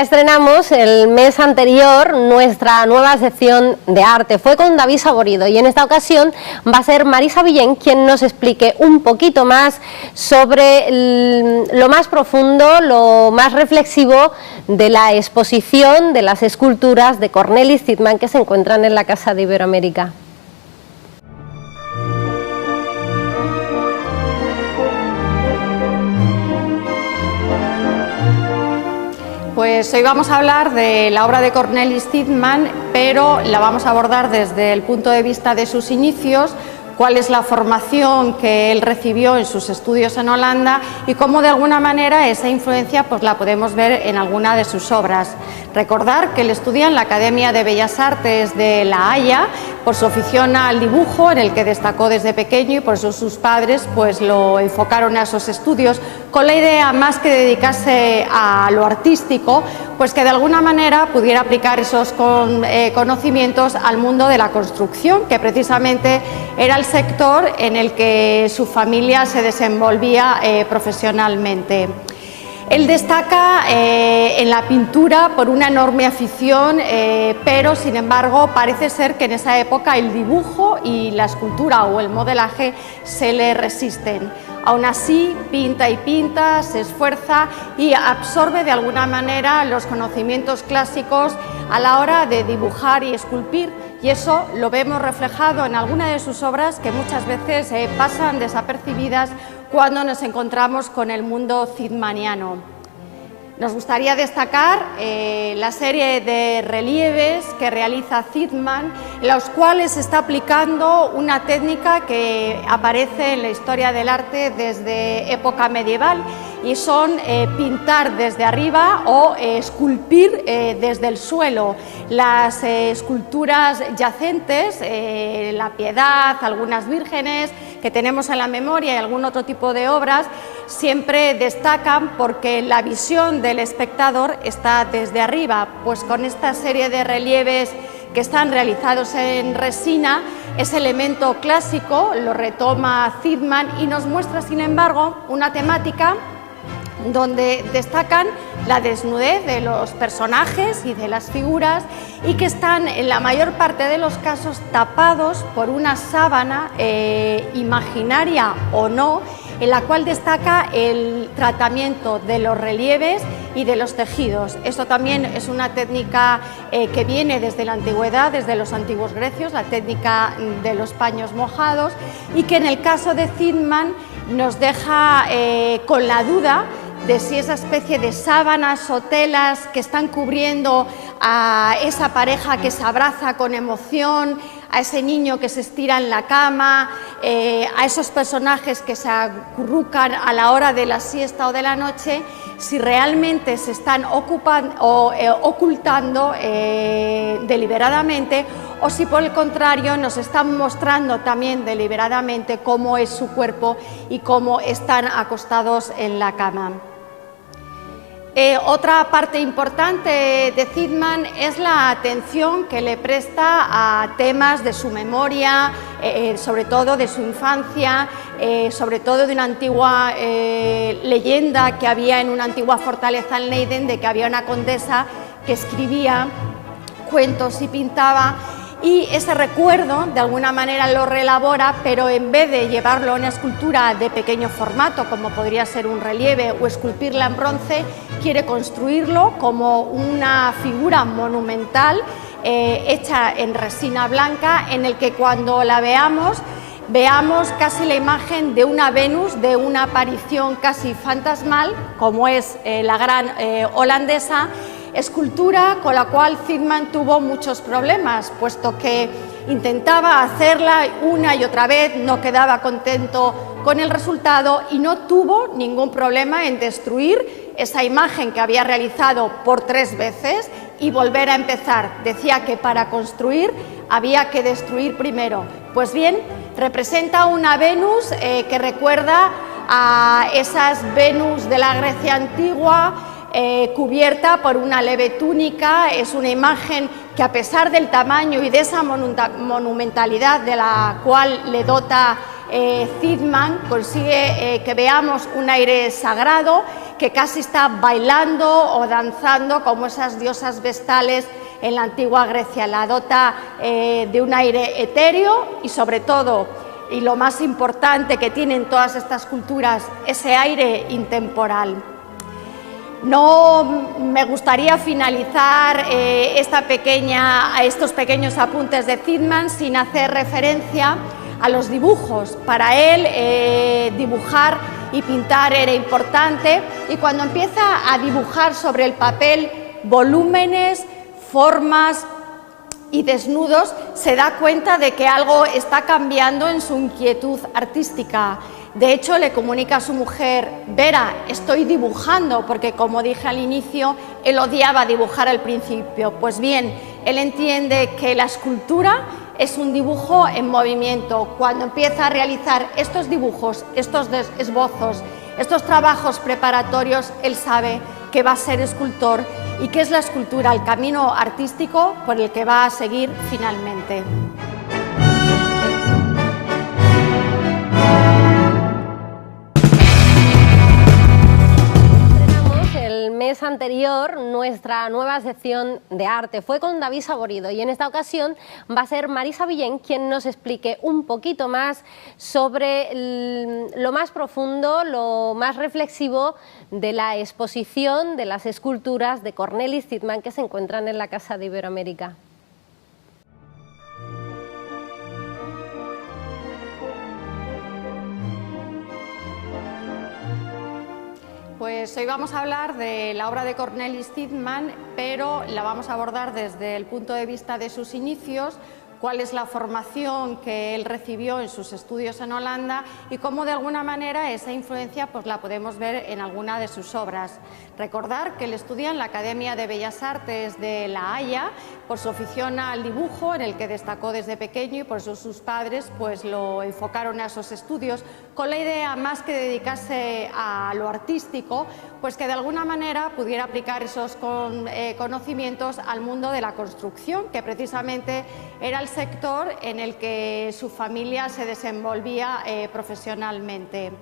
Estrenamos el mes anterior nuestra nueva sección de arte, fue con David Saborido, y en esta ocasión va a ser Marisa Villén quien nos explique un poquito más sobre lo más profundo, lo más reflexivo de la exposición de las esculturas de Cornelis Tiedemann que se encuentran en la Casa de Iberoamérica. Pues hoy vamos a hablar de la obra de Cornelis Tiedemann, pero la vamos a abordar desde el punto de vista de sus inicios, cuál es la formación que él recibió en sus estudios en Holanda y cómo de alguna manera esa influencia pues la podemos ver en alguna de sus obras. Recordar que él estudia en la Academia de Bellas Artes de La Haya por su afición al dibujo, en el que destacó desde pequeño, y por eso sus padres pues lo enfocaron a esos estudios con la idea, más que dedicarse a lo artístico, pues que de alguna manera pudiera aplicar esos conocimientos al mundo de la construcción, que precisamente era el sector en el que su familia se desenvolvía profesionalmente. Él destaca en la pintura por una enorme afición, pero sin embargo parece ser que en esa época el dibujo y la escultura o el modelaje se le resisten. Aún así, pinta y pinta, se esfuerza y absorbe de alguna manera los conocimientos clásicos a la hora de dibujar y esculpir, y eso lo vemos reflejado en algunas de sus obras que muchas veces pasan desapercibidas cuando nos encontramos con el mundo tiedemanniano. Nos gustaría destacar la serie de relieves que realiza Tiedemann, en los cuales está aplicando una técnica que aparece en la historia del arte desde época medieval, y son pintar desde arriba o esculpir desde el suelo. Las esculturas yacentes, la Piedad, algunas vírgenes que tenemos en la memoria y algún otro tipo de obras, siempre destacan porque la visión del espectador está desde arriba. Pues con esta serie de relieves que están realizados en resina, ese elemento clásico lo retoma Tiedemann y nos muestra, sin embargo, una temática donde destacan la desnudez de los personajes y de las figuras, y que están en la mayor parte de los casos tapados por una sábana imaginaria o no, en la cual destaca el tratamiento de los relieves y de los tejidos. Esto también es una técnica que viene desde la antigüedad, desde los antiguos grecios, la técnica de los paños mojados, y que en el caso de Tiedemann nos deja con la duda de si esa especie de sábanas o telas que están cubriendo a esa pareja que se abraza con emoción, a ese niño que se estira en la cama, a esos personajes que se acurrucan a la hora de la siesta o de la noche, si realmente se están ocultando deliberadamente, o si por el contrario nos están mostrando también deliberadamente cómo es su cuerpo y cómo están acostados en la cama. Otra parte importante de Tiedemann es la atención que le presta a temas de su memoria, sobre todo de su infancia, sobre todo de una antigua leyenda que había en una antigua fortaleza en Leiden, de que había una condesa que escribía cuentos y pintaba, y ese recuerdo de alguna manera lo reelabora, pero en vez de llevarlo a una escultura de pequeño formato, como podría ser un relieve o esculpirla en bronce, quiere construirlo como una figura monumental hecha en resina blanca, en el que cuando la veamos casi la imagen de una Venus, de una aparición casi fantasmal, como es la gran holandesa, escultura con la cual Tiedemann tuvo muchos problemas, puesto que intentaba hacerla una y otra vez, no quedaba contento con el resultado y no tuvo ningún problema en destruir esa imagen que había realizado por 3 veces y volver a empezar. Decía que para construir había que destruir primero. Pues bien, representa una Venus que recuerda a esas Venus de la Grecia antigua, cubierta por una leve túnica. Es una imagen que, a pesar del tamaño y de esa monumentalidad de la cual le dota Zidman consigue que veamos un aire sagrado, que casi está bailando o danzando como esas diosas vestales en la antigua Grecia. La dota de un aire etéreo y, sobre todo, y lo más importante que tienen todas estas culturas, ese aire intemporal. No me gustaría finalizar estos pequeños apuntes de Zidman sin hacer referencia a los dibujos. Para él dibujar y pintar era importante, y cuando empieza a dibujar sobre el papel volúmenes, formas y desnudos, se da cuenta de que algo está cambiando en su inquietud artística. De hecho, le comunica a su mujer: Vera, estoy dibujando, porque, como dije al inicio, él odiaba dibujar al principio. Pues bien, él entiende que la escultura es un dibujo en movimiento. Cuando empieza a realizar estos dibujos, estos esbozos, estos trabajos preparatorios, él sabe que va a ser escultor y que es la escultura el camino artístico por el que va a seguir finalmente. El mes anterior nuestra nueva sección de arte fue con David Saborido, y en esta ocasión va a ser Marisa Villén quien nos explique un poquito más sobre lo más profundo, lo más reflexivo de la exposición de las esculturas de Cornelis Zidman que se encuentran en la Casa de Iberoamérica. Pues hoy vamos a hablar de la obra de Cornelis Zidman, pero la vamos a abordar desde el punto de vista de sus inicios, cuál es la formación que él recibió en sus estudios en Holanda y cómo de alguna manera esa influencia pues la podemos ver en alguna de sus obras. Recordar que él estudia en la Academia de Bellas Artes de La Haya por su afición al dibujo, en el que destacó desde pequeño, y por eso sus padres pues lo enfocaron a esos estudios con la idea, más que dedicarse a lo artístico, pues que de alguna manera pudiera aplicar esos conocimientos al mundo de la construcción, que precisamente era el sector en el que su familia se desenvolvía profesionalmente.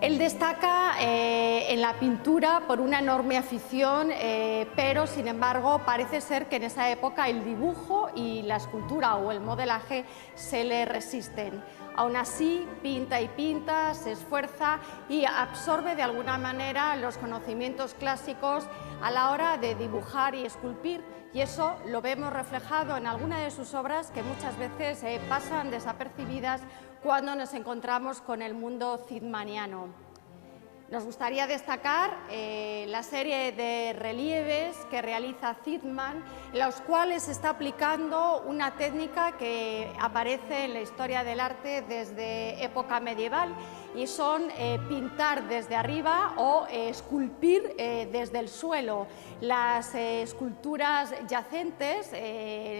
Él destaca en la pintura por una enorme afición, pero sin embargo parece ser que en esa época el dibujo y la escultura o el modelaje se le resisten. Aún así, pinta y pinta, se esfuerza y absorbe de alguna manera los conocimientos clásicos a la hora de dibujar y esculpir, y eso lo vemos reflejado en algunas de sus obras que muchas veces pasan desapercibidas cuando nos encontramos con el mundo zidmaniano. Nos gustaría destacar la serie de relieves que realiza Zidman, en los cuales se está aplicando una técnica que aparece en la historia del arte desde época medieval, y son pintar desde arriba o esculpir desde el suelo. Las esculturas yacentes,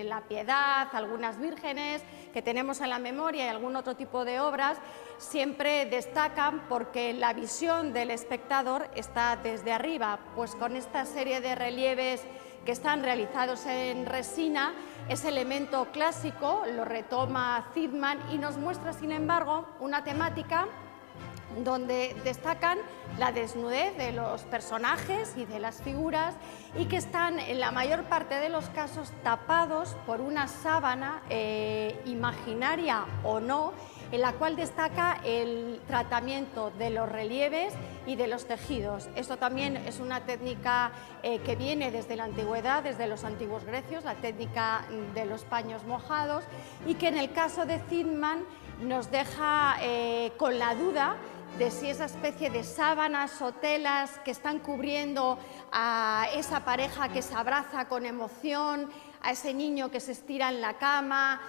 la Piedad, algunas vírgenes que tenemos en la memoria y algún otro tipo de obras, siempre destacan porque la visión del espectador está desde arriba. Pues con esta serie de relieves que están realizados en resina, ese elemento clásico lo retoma Zidman y nos muestra, sin embargo, una temática donde destacan la desnudez de los personajes y de las figuras, y que están en la mayor parte de los casos tapados por una sábana imaginaria o no, en la cual destaca el tratamiento de los relieves y de los tejidos. Esto también es una técnica que viene desde la antigüedad, desde los antiguos grecios, la técnica de los paños mojados, y que en el caso de Zidman nos deja con la duda de si esa especie de sábanas o telas que están cubriendo a esa pareja que se abraza con emoción, a ese niño que se estira en la cama,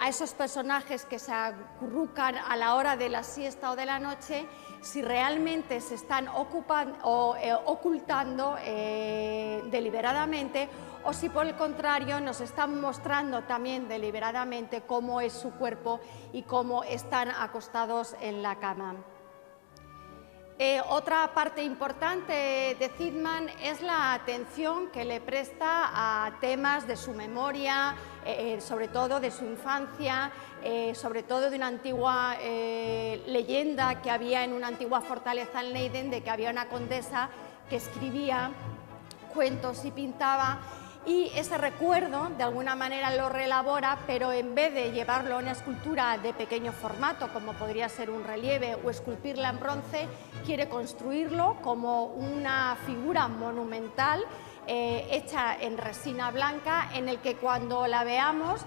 a esos personajes que se acurrucan a la hora de la siesta o de la noche, si realmente se están ocultando deliberadamente, o si por el contrario nos están mostrando también deliberadamente cómo es su cuerpo y cómo están acostados en la cama. Otra parte importante de Zytman es la atención que le presta a temas de su memoria, sobre todo de su infancia, sobre todo de una antigua leyenda que había en una antigua fortaleza en Leiden, de que había una condesa que escribía cuentos y pintaba, y ese recuerdo de alguna manera lo reelabora, pero en vez de llevarlo a una escultura de pequeño formato, como podría ser un relieve o esculpirla en bronce, quiere construirlo como una figura monumental hecha en resina blanca, en el que cuando la veamos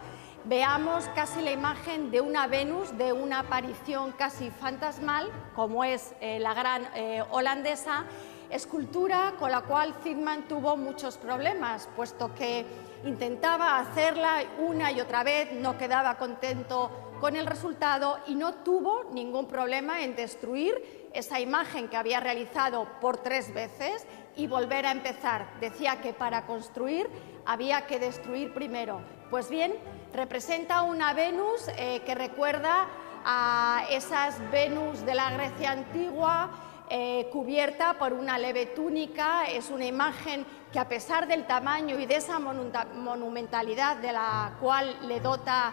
casi la imagen de una Venus, de una aparición casi fantasmal, como es la gran holandesa, escultura con la cual Zytman tuvo muchos problemas, puesto que intentaba hacerla una y otra vez, no quedaba contento con el resultado y no tuvo ningún problema en destruir esa imagen que había realizado por 3 veces y volver a empezar. Decía que para construir había que destruir primero. Pues bien, representa una Venus que recuerda a esas Venus de la Grecia antigua, cubierta por una leve túnica. Es una imagen que, a pesar del tamaño y de esa monumentalidad de la cual le dota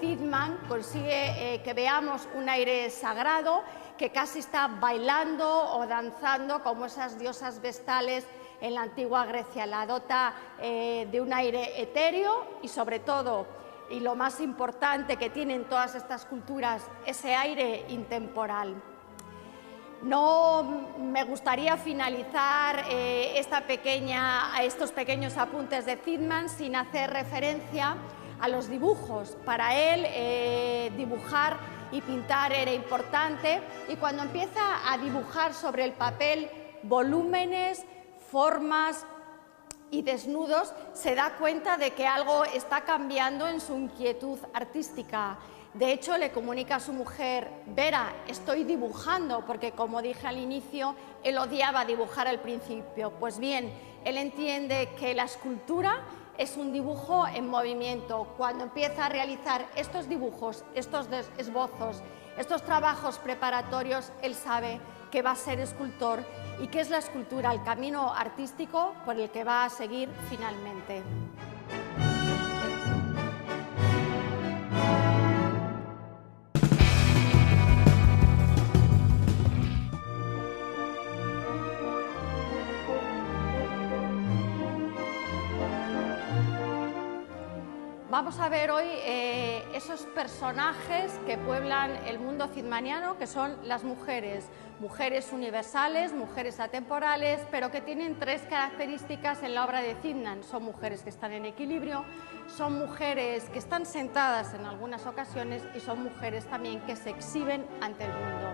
Zytman, consigue que veamos un aire sagrado, que casi está bailando o danzando como esas diosas vestales en la antigua Grecia. La dota de un aire etéreo y, sobre todo, y lo más importante que tienen todas estas culturas, ese aire intemporal. No me gustaría finalizar estos pequeños apuntes de Zytman sin hacer referencia a los dibujos. Para él dibujar y pintar era importante, y cuando empieza a dibujar sobre el papel volúmenes, formas y desnudos, se da cuenta de que algo está cambiando en su inquietud artística. De hecho, le comunica a su mujer: Vera, estoy dibujando, porque, como dije al inicio, él odiaba dibujar al principio. Pues bien, él entiende que la escultura es un dibujo en movimiento. Cuando empieza a realizar estos dibujos, estos esbozos, estos trabajos preparatorios, él sabe que va a ser escultor y que es la escultura el camino artístico por el que va a seguir finalmente. Vamos a ver hoy esos personajes que pueblan el mundo zytmaniano, que son las mujeres. Mujeres universales, mujeres atemporales, pero que tienen 3 características en la obra de Zytman. Son mujeres que están en equilibrio, son mujeres que están sentadas en algunas ocasiones y son mujeres también que se exhiben ante el mundo.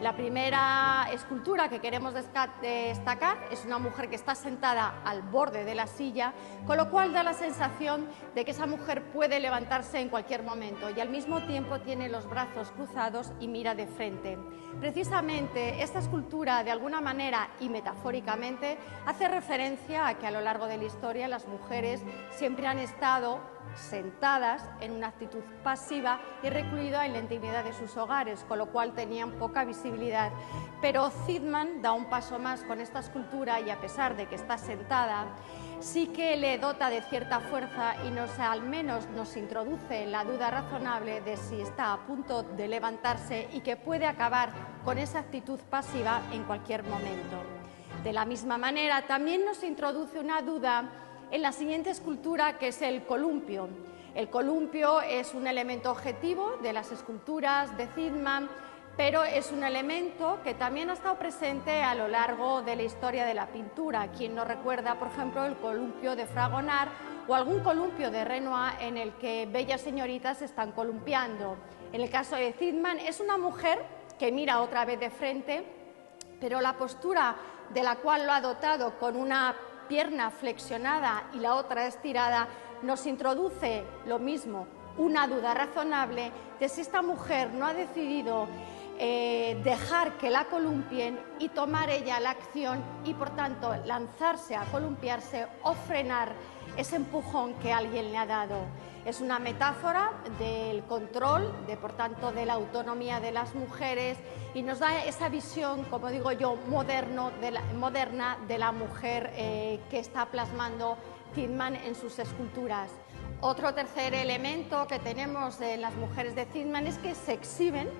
La primera escultura que queremos destacar es una mujer que está sentada al borde de la silla, con lo cual da la sensación de que esa mujer puede levantarse en cualquier momento y al mismo tiempo tiene los brazos cruzados y mira de frente. Precisamente esta escultura, de alguna manera y metafóricamente, hace referencia a que a lo largo de la historia las mujeres siempre han estado sentadas en una actitud pasiva y recluidas en la intimidad de sus hogares, con lo cual tenían poca visibilidad. Pero Zytman da un paso más con esta escultura y, a pesar de que está sentada, sí que le dota de cierta fuerza y al menos nos introduce en la duda razonable de si está a punto de levantarse y que puede acabar con esa actitud pasiva en cualquier momento. De la misma manera, también nos introduce una duda en la siguiente escultura, que es el columpio. El columpio es un elemento objetivo de las esculturas de Zytman, pero es un elemento que también ha estado presente a lo largo de la historia de la pintura. Quien no recuerda, por ejemplo, el columpio de Fragonard o algún columpio de Renoir en el que bellas señoritas se están columpiando. En el caso de Zytman es una mujer que mira otra vez de frente, pero la postura de la cual lo ha dotado, con una pierna flexionada y la otra estirada, nos introduce lo mismo, una duda razonable de si esta mujer no ha decidido dejar que la columpien y tomar ella la acción y, por tanto, lanzarse a columpiarse o frenar ese empujón que alguien le ha dado. Es una metáfora del control, por tanto, de la autonomía de las mujeres, y nos da esa visión, como digo yo, moderna de la mujer que está plasmando Tiedemann en sus esculturas. Otro tercer elemento que tenemos en las mujeres de Tiedemann es que se exhiben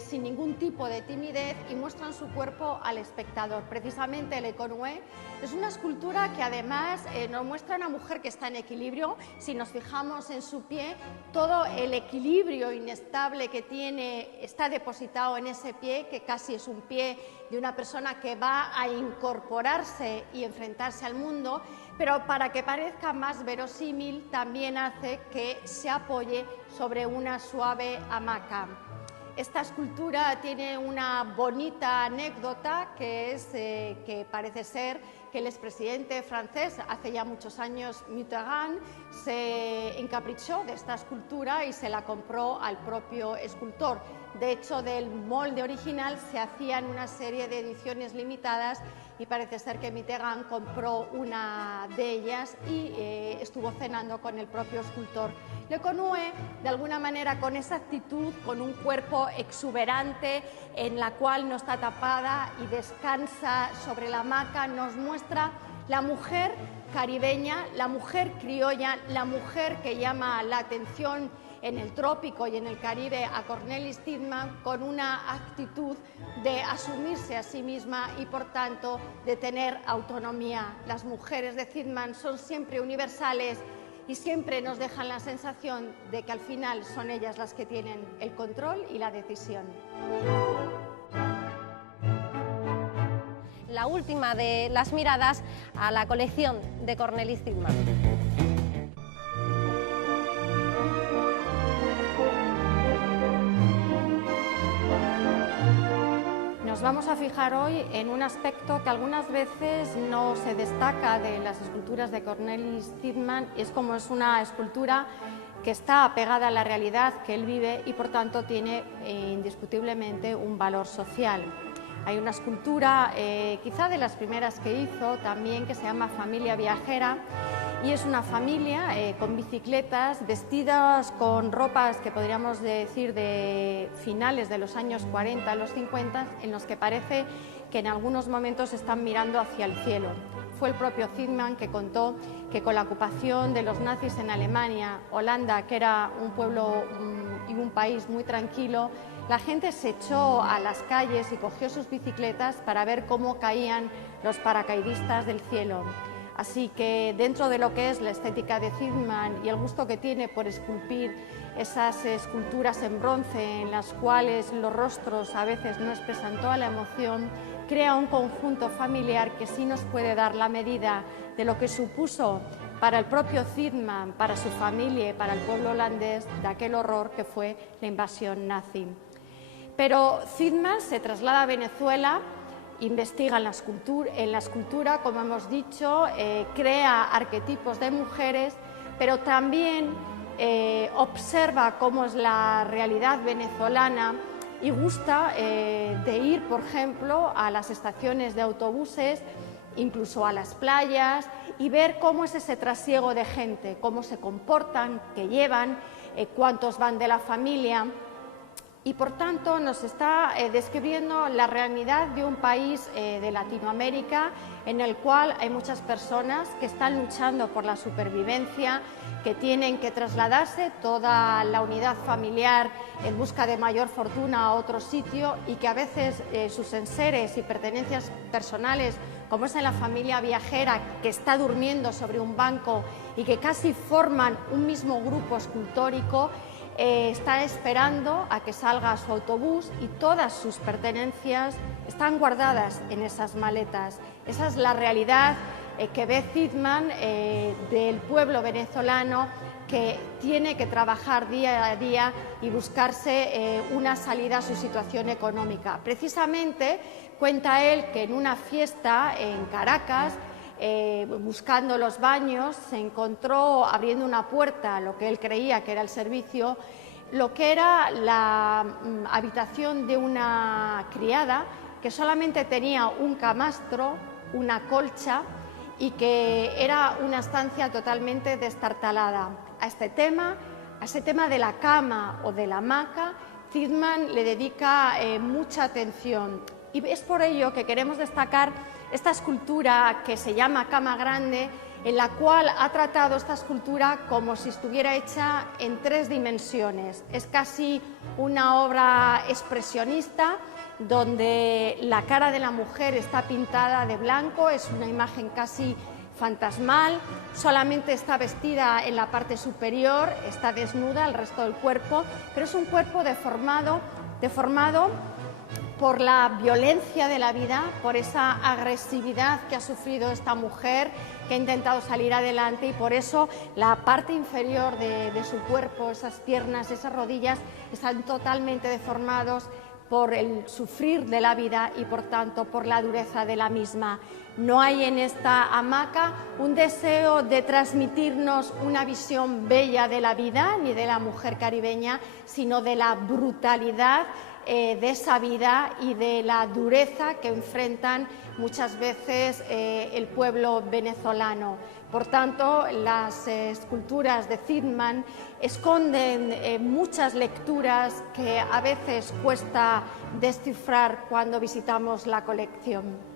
sin ningún tipo de timidez y muestran su cuerpo al espectador. Precisamente el Econue es una escultura que además nos muestra a una mujer que está en equilibrio. Si nos fijamos en su pie, todo el equilibrio inestable que tiene está depositado en ese pie, que casi es un pie de una persona que va a incorporarse y enfrentarse al mundo, pero para que parezca más verosímil también hace que se apoye sobre una suave hamaca. Esta escultura tiene una bonita anécdota, que es que parece ser que el expresidente francés, hace ya muchos años, Mitterrand, se encaprichó de esta escultura y se la compró al propio escultor. De hecho, del molde original se hacían una serie de ediciones limitadas y parece ser que Mitterrand compró una de ellas y estuvo cenando con el propio escultor. Le Econue, de alguna manera, con esa actitud, con un cuerpo exuberante en la cual no está tapada y descansa sobre la hamaca, nos muestra la mujer caribeña, la mujer criolla, la mujer que llama la atención en el trópico y en el Caribe a Cornelis Tiedemann, con una actitud de asumirse a sí misma y, por tanto, de tener autonomía. Las mujeres de Tiedemann son siempre universales y siempre nos dejan la sensación de que al final son ellas las que tienen el control y la decisión. La última de las miradas a la colección de Cornelis Tiedemann. Nos vamos a fijar hoy en un aspecto que algunas veces no se destaca de las esculturas de Cornelis Tiedemann. Es como es una escultura que está apegada a la realidad que él vive y por tanto tiene indiscutiblemente un valor social. Hay una escultura, quizá de las primeras que hizo también, que se llama Familia Viajera, y es una familia con bicicletas, vestidas con ropas que podríamos decir de finales de los años 40, los 50, en los que parece que en algunos momentos están mirando hacia el cielo. Fue el propio Tiedemann que contó que con la ocupación de los nazis en Alemania, Holanda, que era un pueblo y un país muy tranquilo, la gente se echó a las calles y cogió sus bicicletas para ver cómo caían los paracaidistas del cielo. Así que dentro de lo que es la estética de Tiedemann y el gusto que tiene por esculpir esas esculturas en bronce en las cuales los rostros a veces no expresan toda la emoción, crea un conjunto familiar que sí nos puede dar la medida de lo que supuso para el propio Tiedemann, para su familia y para el pueblo holandés de aquel horror que fue la invasión nazi. Pero Tiedemann se traslada a Venezuela, investiga en la escultura, como hemos dicho, crea arquetipos de mujeres, pero también observa cómo es la realidad venezolana y gusta de ir, por ejemplo, a las estaciones de autobuses, incluso a las playas, y ver cómo es ese trasiego de gente, cómo se comportan, qué llevan, cuántos van de la familia. Y por tanto nos está describiendo la realidad de un país de Latinoamérica en el cual hay muchas personas que están luchando por la supervivencia, que tienen que trasladarse toda la unidad familiar en busca de mayor fortuna a otro sitio y que a veces sus enseres y pertenencias personales, como es en la familia viajera que está durmiendo sobre un banco y que casi forman un mismo grupo escultórico, está esperando a que salga su autobús y todas sus pertenencias están guardadas en esas maletas. Esa es la realidad que ve Tiedemann del pueblo venezolano, que tiene que trabajar día a día y buscarse una salida a su situación económica. Precisamente cuenta él que en una fiesta en Caracas, buscando los baños, se encontró abriendo una puerta, lo que él creía que era el servicio, lo que era la habitación de una criada que solamente tenía un camastro, una colcha, y que era una estancia totalmente destartalada. A ese tema de la cama o de la hamaca, Tiedemann le dedica mucha atención, y es por ello que queremos destacar esta escultura que se llama Cama Grande, en la cual ha tratado esta escultura como si estuviera hecha en 3 dimensiones. Es casi una obra expresionista, donde la cara de la mujer está pintada de blanco, es una imagen casi fantasmal, solamente está vestida en la parte superior, está desnuda, el resto del cuerpo, pero es un cuerpo deformado por la violencia de la vida, por esa agresividad que ha sufrido esta mujer, que ha intentado salir adelante, y por eso la parte inferior de su cuerpo, esas piernas, esas rodillas, están totalmente deformados por el sufrir de la vida y por tanto por la dureza de la misma. No hay en esta hamaca un deseo de transmitirnos una visión bella de la vida ni de la mujer caribeña, sino de la brutalidad de esa vida y de la dureza que enfrentan muchas veces el pueblo venezolano. Por tanto, las esculturas de Tiedemann esconden muchas lecturas que a veces cuesta descifrar cuando visitamos la colección.